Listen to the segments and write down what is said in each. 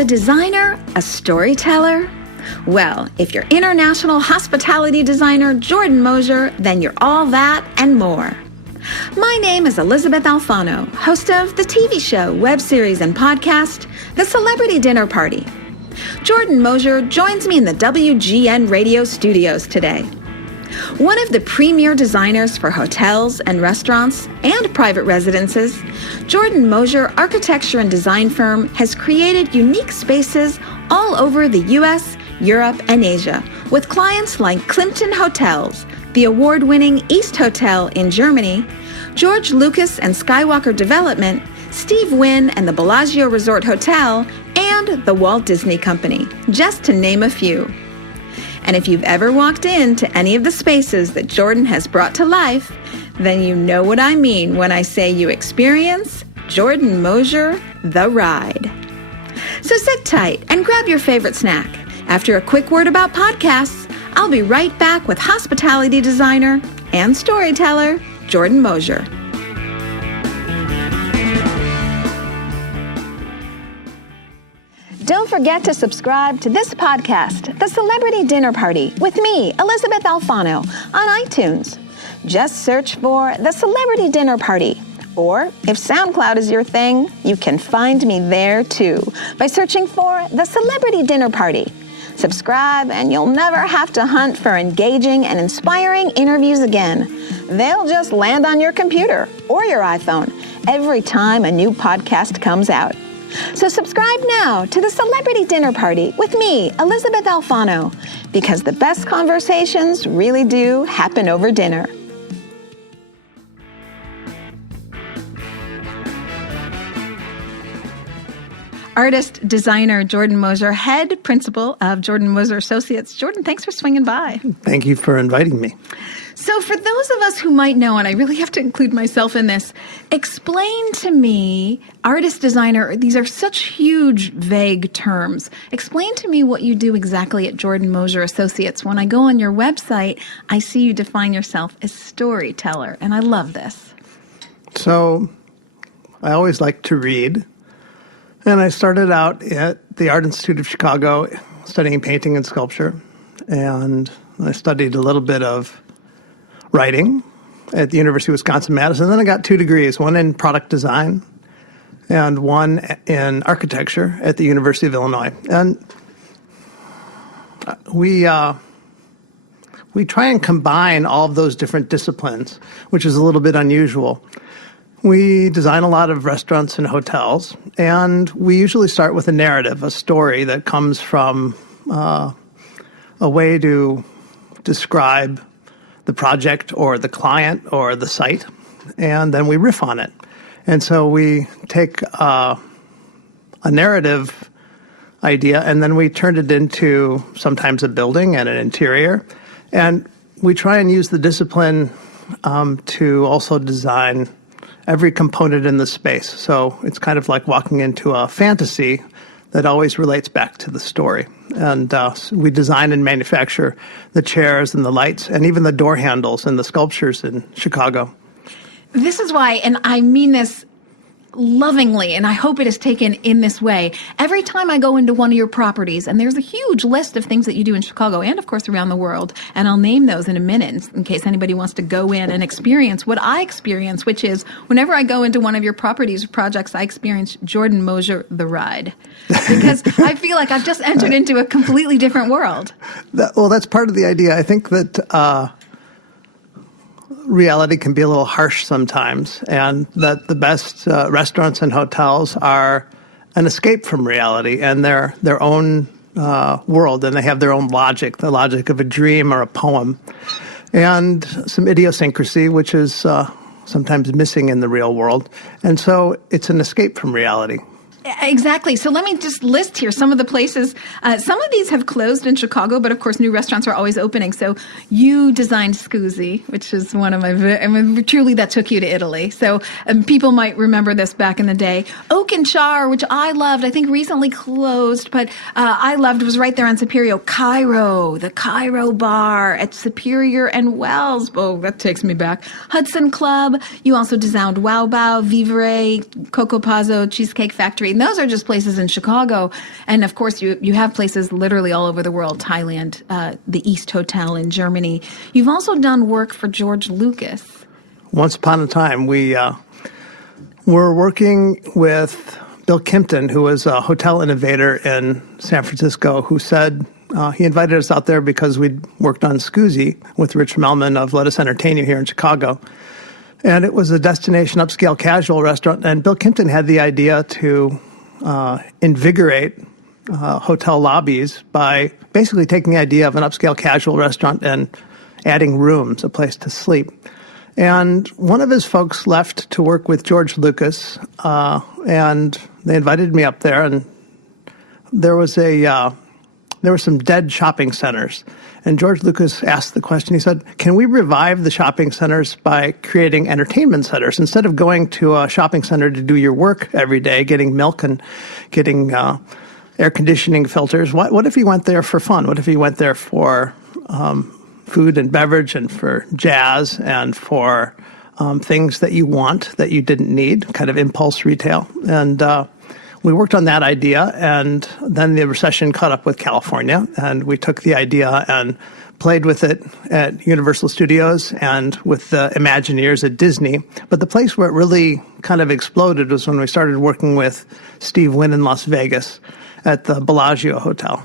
a designer a storyteller? Well, if you're international hospitality designer Jordan Mozer, then you're all that and more. My name is Elysabeth Alfano, host of the TV show, web series, and podcast, The Celebrity Dinner Party. Jordan Mozer joins me in the WGN radio studios today. One of the premier designers for hotels and restaurants and private residences, Jordan Mozer architecture and design firm has created unique spaces all over the U.S., Europe, and Asia, with clients like Klimpton Hotels, the award-winning East Hotel in Germany, Lucas and Skywalker Development, Steve Wynn and the Bellagio Resort Hotel, and the Walt Disney Company, just to name a few. And if you've ever walked into any of the spaces that Jordan has brought to life, then you know what I mean when I say you experience Jordan Mozer, the ride. So sit tight and grab your favorite snack. After a quick word about podcasts, I'll be right back with hospitality designer and storyteller, Jordan Mozer. Don't forget to subscribe to this podcast, The Celebrity Dinner Party, with me, Elysabeth Alfano, on iTunes. Just search for The Celebrity Dinner Party. Or, if SoundCloud is your thing, you can find me there too by searching for The Celebrity Dinner Party. Subscribe and you'll never have to hunt for engaging and inspiring interviews again. They'll just land on your computer or your iPhone every time a new podcast comes out. So subscribe now to The Celebrity Dinner Party with me, Elysabeth Alfano, because the best conversations really do happen over dinner. Artist, designer Jordan Mozer, head principal of Jordan Mozer Associates. Jordan, thanks for swinging by. Thank you for inviting me. So for those of us who might know, and I really have to include myself in this, explain to me, artist, designer, these are such huge, vague terms. Explain to me what you do exactly at Jordan Mozer Associates. When I go on your website, I see you define yourself as storyteller, and I love this. So I always like to read, and I started out at the Art Institute of Chicago studying painting and sculpture, and I studied a little bit of writing at the University of Wisconsin-Madison. Then I got 2 degrees, one in product design and one in architecture at the University of Illinois. And we try and combine all of those different disciplines, which is a little bit unusual. We design a lot of restaurants and hotels, and we usually start with a narrative, a story that comes from a way to describe the project or the client or the site, and then we riff on it. And so we take a narrative idea and then we turn it into sometimes a building and an interior. And we try and use the discipline to also design every component in the space. So it's kind of like walking into a fantasy that always relates back to the story. And we design and manufacture the chairs and the lights and even the door handles and the sculptures in Chicago. This is why, and I mean this lovingly, and I hope it is taken in this way. Every time I go into one of your properties, and there's a huge list of things that you do in Chicago and, of course, around the world, and I'll name those in a minute in case anybody wants to go in and experience what I experience, which is whenever I go into one of your properties or projects, I experience Jordan Mozer, the ride. Because I feel like I've just entered into a completely different world. Well, that's part of the idea. I think that reality can be a little harsh sometimes, and that the best restaurants and hotels are an escape from reality and their own world, and they have their own logic, the logic of a dream or a poem, and some idiosyncrasy, which is sometimes missing in the real world. And so it's an escape from reality. Exactly. So let me just list here some of the places. Some of these have closed in Chicago, but of course new restaurants are always opening. So you designed Scusi, which is one of my, truly that took you to Italy. So people might remember this back in the day. Oak and Char, which I loved, I think recently closed, but I loved, was right there on Superior. Cairo, the Cairo Bar at Superior and Wells. Oh, that takes me back. Hudson Club. You also designed Wow Bao, Vivre, Coco Pazzo, Cheesecake Factory. Street. And those are just places in Chicago. And of course, you have places literally all over the world, Thailand, the East Hotel in Germany. You've also done work for George Lucas. Once upon a time, we were working with Bill Klimpton, who was a hotel innovator in San Francisco, who said he invited us out there because we'd worked on Scoozy with Rich Melman of Let Us Entertain You here in Chicago. And it was a destination upscale casual restaurant. And Bill Klimpton had the idea to invigorate hotel lobbies by basically taking the idea of an upscale casual restaurant and adding rooms, a place to sleep. And one of his folks left to work with George Lucas, and they invited me up there. And there were some dead shopping centers. And George Lucas asked the question, he said, can we revive the shopping centers by creating entertainment centers? Instead of going to a shopping center to do your work every day, getting milk and getting air conditioning filters, what if you went there for fun? What if you went there for food and beverage and for jazz and for things that you want that you didn't need, kind of impulse retail? And we worked on that idea, and then the recession caught up with California, and we took the idea and played with it at Universal Studios and with the Imagineers at Disney. But the place where it really kind of exploded was when we started working with Steve Wynn in Las Vegas at the Bellagio Hotel.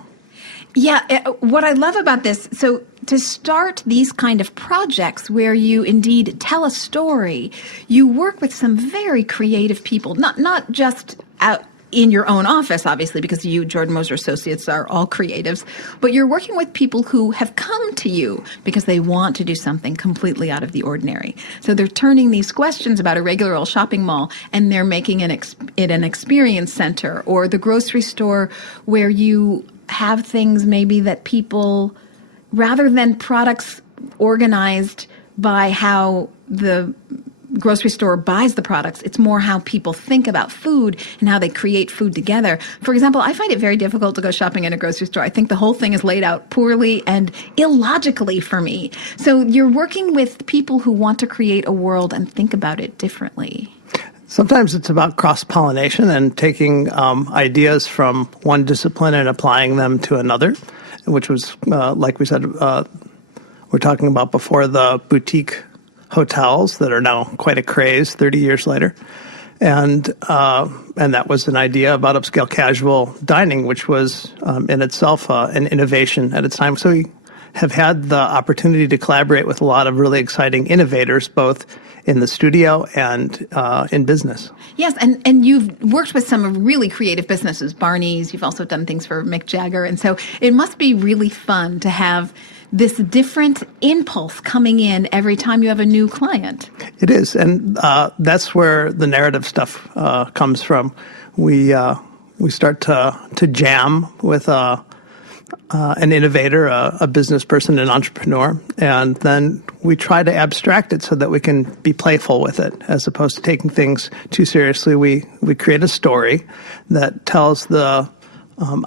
Yeah, what I love about this, so to start these kind of projects where you indeed tell a story, you work with some very creative people, not just out in your own office, obviously, because you, Jordan Mozer Associates, are all creatives, but you're working with people who have come to you because they want to do something completely out of the ordinary. So they're turning these questions about a regular old shopping mall, and they're making it an experience center, or the grocery store where you have things maybe that people, rather than products organized by how the grocery store buys the products, it's more how people think about food and how they create food together. For example, I find it very difficult to go shopping in a grocery store. I think the whole thing is laid out poorly and illogically for me. So you're working with people who want to create a world and think about it differently. Sometimes it's about cross-pollination and taking ideas from one discipline and applying them to another, which was, like we said, we're talking about before, the boutique hotels that are now quite a craze 30 years later. And that was an idea about upscale casual dining, which was in itself an innovation at its time. So we have had the opportunity to collaborate with a lot of really exciting innovators, both in the studio and in business. Yes, and you've worked with some really creative businesses, Barney's. You've also done things for Mick Jagger. And so it must be really fun to have this different impulse coming in every time you have a new client. It is, and that's where the narrative stuff comes from. We start to jam with an innovator, a business person, an entrepreneur, and then we try to abstract it so that we can be playful with it, as opposed to taking things too seriously. We create a story that tells the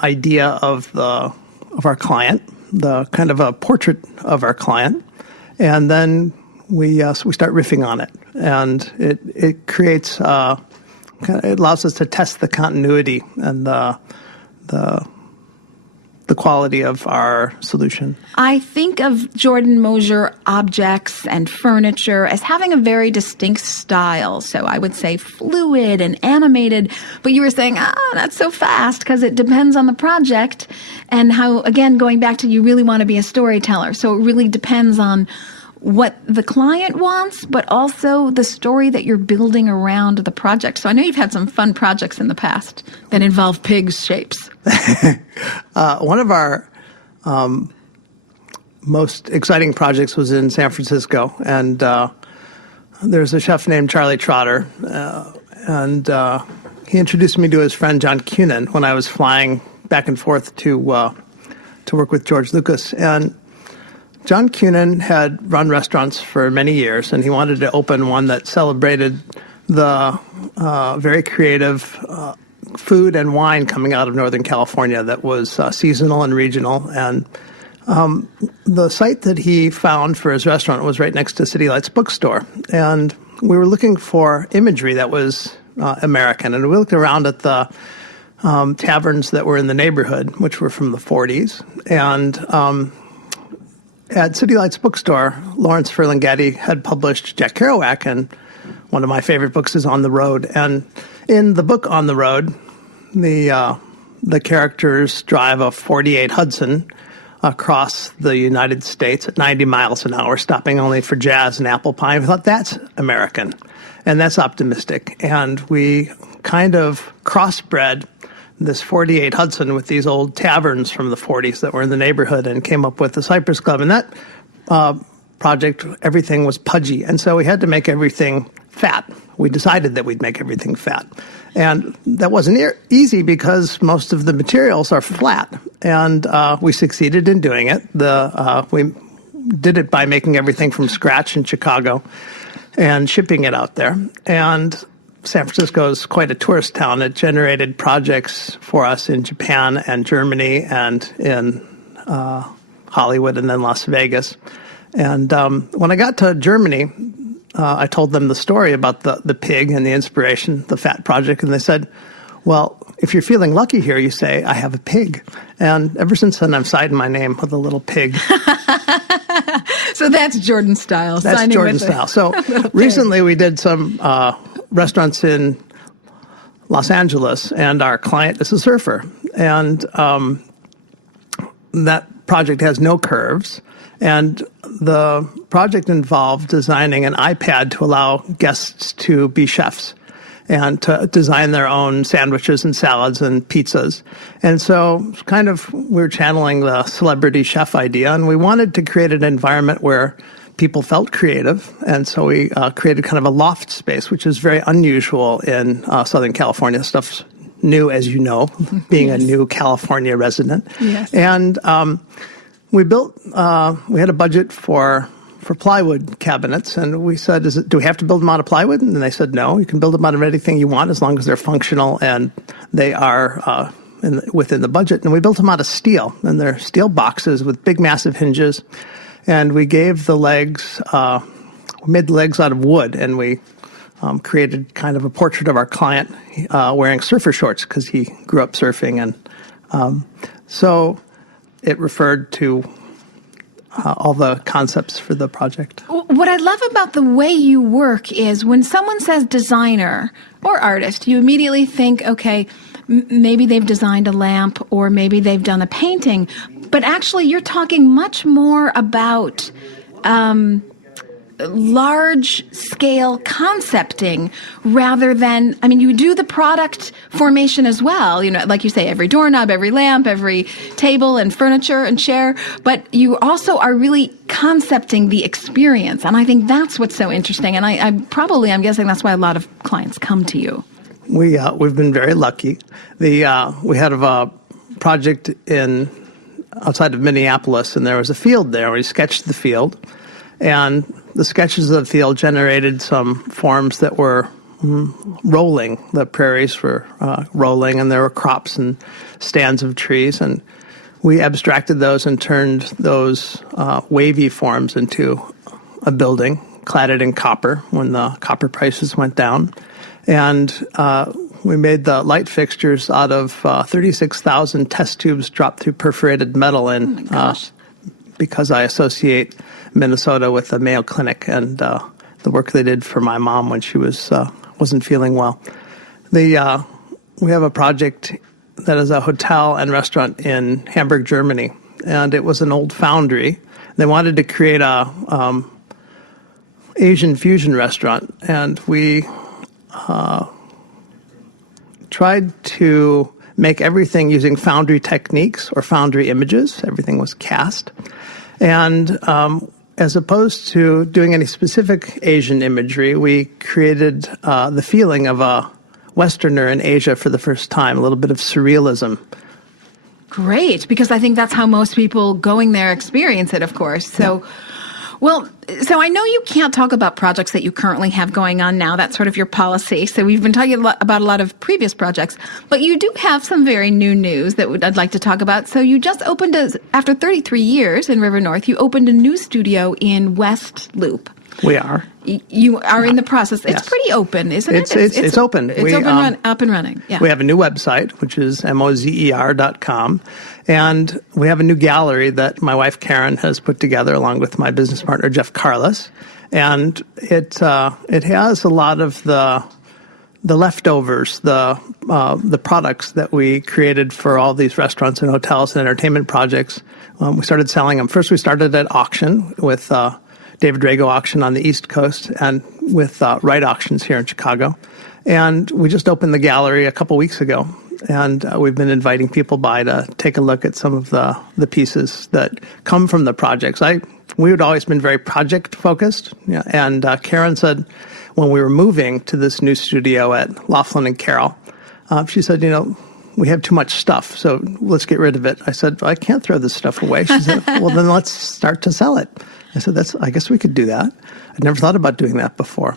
idea of our client, the kind of a portrait of our client, and then we start riffing on it, and it creates it allows us to test the continuity and the quality of our solution. I think of Jordan Mozer objects and furniture as having a very distinct style. So I would say fluid and animated. But you were saying, not so fast, because it depends on the project and how, again, going back to you really want to be a storyteller. So it really depends on what the client wants, but also the story that you're building around the project. So I know you've had some fun projects in the past that involve pigs' shapes. One of our most exciting projects was in San Francisco, and there's a chef named Charlie Trotter, and he introduced me to his friend John Cunin when I was flying back and forth to work with George Lucas. And John Cunin had run restaurants for many years, and he wanted to open one that celebrated the very creative food and wine coming out of Northern California that was seasonal and regional. And the site that he found for his restaurant was right next to City Lights bookstore. And we were looking for imagery that was American. And we looked around at the taverns that were in the neighborhood, which were from the 40s. And at City Lights Bookstore, Lawrence Ferlinghetti had published Jack Kerouac, and one of my favorite books is On the Road. And in the book On the Road, the characters drive a 48 Hudson across the United States at 90 miles an hour, stopping only for jazz and apple pie. I thought, that's American, and that's optimistic. And we kind of crossbred this 48 Hudson with these old taverns from the 40s that were in the neighborhood and came up with the Cypress Club. And that project, everything was pudgy. And so we had to make everything fat. We decided that we'd make everything fat. And that wasn't easy because most of the materials are flat. And we succeeded in doing it. We did it by making everything from scratch in Chicago and shipping it out there. And San Francisco is quite a tourist town. It generated projects for us in Japan and Germany and in Hollywood and then Las Vegas. And when I got to Germany, I told them the story about the pig and the inspiration, the fat project, and they said, well, if you're feeling lucky here, you say, I have a pig. And ever since then, I've signed my name with a little pig. So that's Jordan style. That's Jordan style. So recently we did some restaurants in Los Angeles, and our client is a surfer. And that project has no curves. And the project involved designing an iPad to allow guests to be chefs and to design their own sandwiches and salads and pizzas. And so kind of we were channeling the celebrity chef idea, and we wanted to create an environment where people felt creative. And so we created kind of a loft space, which is very unusual in Southern California. Stuff's new, as you know, being a new California resident. Yes. And we had a budget for plywood cabinets, and we said, do we have to build them out of plywood? And they said, no, you can build them out of anything you want as long as they're functional and they are within the budget. And we built them out of steel, and they're steel boxes with big, massive hinges. And we gave the legs, we made the legs out of wood, and we created kind of a portrait of our client wearing surfer shorts because he grew up surfing. And so it referred to all the concepts for the project. What I love about the way you work is when someone says designer or artist, you immediately think, okay, maybe they've designed a lamp or maybe they've done a painting. But actually, you're talking much more about large-scale concepting rather than, I mean, you do the product formation as well, you know, like you say, every doorknob, every lamp, every table and furniture and chair, but you also are really concepting the experience. And I think that's what's so interesting. And I'm guessing that's why a lot of clients come to you. We've been very lucky. We had a project outside of Minneapolis, and there was a field there. We sketched the field, and the sketches of the field generated some forms that were rolling. The prairies were rolling, and there were crops and stands of trees. And we abstracted those and turned those wavy forms into a building, clad it in copper when the copper prices went down. And we made the light fixtures out of 36,000 test tubes dropped through perforated metal in because I associate Minnesota with the Mayo Clinic and the work they did for my mom when she wasn't feeling well. We have a project that is a hotel and restaurant in Hamburg, Germany, and it was an old foundry. They wanted to create a Asian fusion restaurant, and we tried to make everything using foundry techniques or foundry images. Everything was cast. And as opposed to doing any specific Asian imagery, we created the feeling of a Westerner in Asia for the first time, a little bit of surrealism. Great, because I think that's how most people going there experience it, of course. So, well, so I know you can't talk about projects that you currently have going on now. That's sort of your policy. So we've been talking about a lot of previous projects, but you do have some very new news that I'd like to talk about. So you just opened, after 33 years in River North, you opened a new studio in West Loop. We are. You are in the process. It's Yes. pretty open, isn't it? It's open. It's up and running. Yeah. We have a new website, which is mozer.com. And we have a new gallery that my wife Karen has put together along with my business partner Jeff Carlos. And it has a lot of the leftovers, the products that we created for all these restaurants and hotels and entertainment projects. We started selling them. First, we started at auction with David Drago Auction on the East Coast and with Wright Auctions here in Chicago. And we just opened the gallery a couple weeks ago. And we've been inviting people by to take a look at some of the pieces that come from the projects. We had always been very project focused. Yeah, and Karen said when we were moving to this new studio at Laughlin and Carroll, she said, we have too much stuff, so let's get rid of it. I said, I can't throw this stuff away. She said, well, then let's start to sell it. I said, I guess we could do that. I'd never thought about doing that before.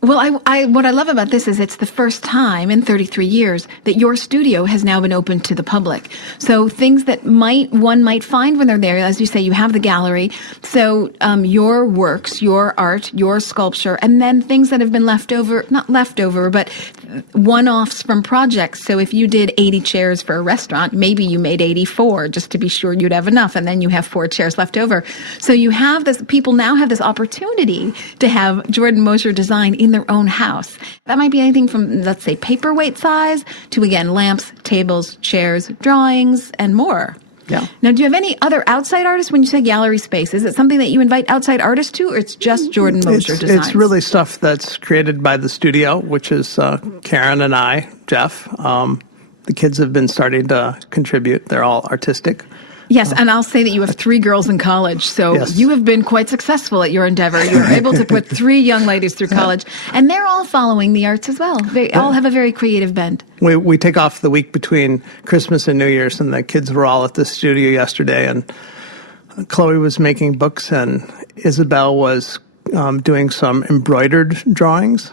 Well, what I love about this is it's the first time in 33 years that your studio has now been open to the public. So things that one might find when they're there, as you say, you have the gallery. So your works, your art, your sculpture, and then things that have been not leftover, but one-offs from projects. So if you did 80 chairs for a restaurant, maybe you made 84 just to be sure you'd have enough, and then you have 4 chairs left over. So you have this, people now have this opportunity to have Jordan Mozer design in their own house. That might be anything from, let's say, paperweight size to, again, lamps, tables, chairs, drawings, and more. Yeah. Now, do you have any other outside artists when you say gallery space? Is it something that you invite outside artists to, or it's just Jordan Mozer designs? It's really stuff that's created by the studio, which is Karen and I, Jeff. The kids have been starting to contribute. They're all artistic. Yes, and I'll say that you have 3 girls in college, so Yes. you have been quite successful at your endeavor. You were able to put 3 young ladies through college, and they're all following the arts as well. They all have a very creative bent. We take off the week between Christmas and New Year's, and the kids were all at the studio yesterday, and Chloe was making books, and Isabel was doing some embroidered drawings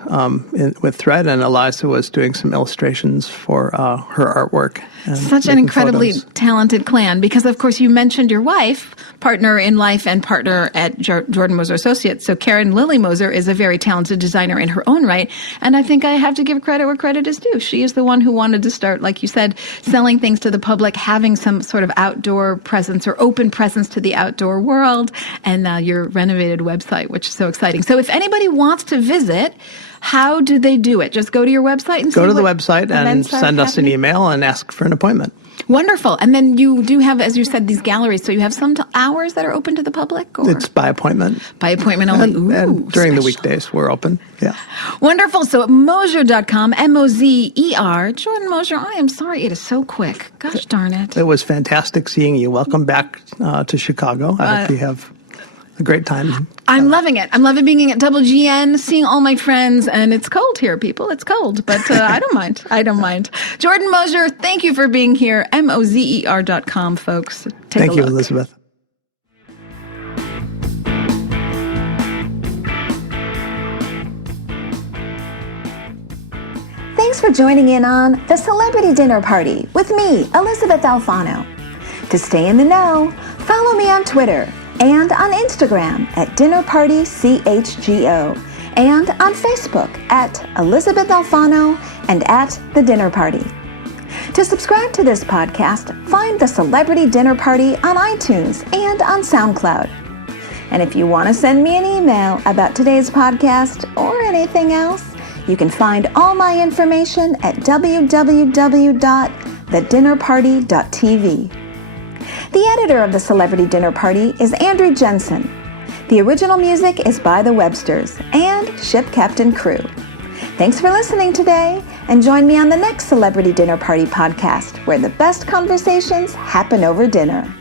with thread, and Eliza was doing some illustrations for her artwork. Such an incredibly talented clan, because of course you mentioned your wife, partner in life and partner at Jordan Mozer Associates. So Karen Lily Mozer is a very talented designer in her own right, and I think I have to give credit where credit is due. She is the one who wanted to start, like you said, selling things to the public, having some sort of outdoor presence or open presence to the outdoor world, and now your renovated website, which is so exciting. So if anybody wants to visit, how do they do it? Just go to your website and go to the website and send us an email and ask for an appointment. Wonderful. And then you do have, as you said, these galleries. So you have some hours that are open to the public? Or? It's by appointment. By appointment only. And during the weekdays, we're open. Yeah. Wonderful. So at Mozer.com, M-O-Z-E-R. Jordan Mozer, I am sorry it is so quick. Gosh darn it. It was fantastic seeing you. Welcome back to Chicago. I hope you have a great time. I'm loving it. I'm loving being at WGN, seeing all my friends, and it's cold here, people. It's cold, but I don't mind. I don't mind. Jordan Mozer, thank you for being here. MOZER.com, folks. Take a look. Thank you, Elizabeth. Thanks for joining in on The Celebrity Dinner Party with me, Elysabeth Alfano. To stay in the know, follow me on Twitter and on Instagram at DinnerPartyCHGO, and on Facebook at Elysabeth Alfano and at The Dinner Party. To subscribe to this podcast, find The Celebrity Dinner Party on iTunes and on SoundCloud. And if you want to send me an email about today's podcast or anything else, you can find all my information at www.thedinnerparty.tv. The editor of The Celebrity Dinner Party is Andrew Jensen. The original music is by the Websters and Ship Captain Crew. Thanks for listening today, and join me on the next Celebrity Dinner Party podcast, where the best conversations happen over dinner.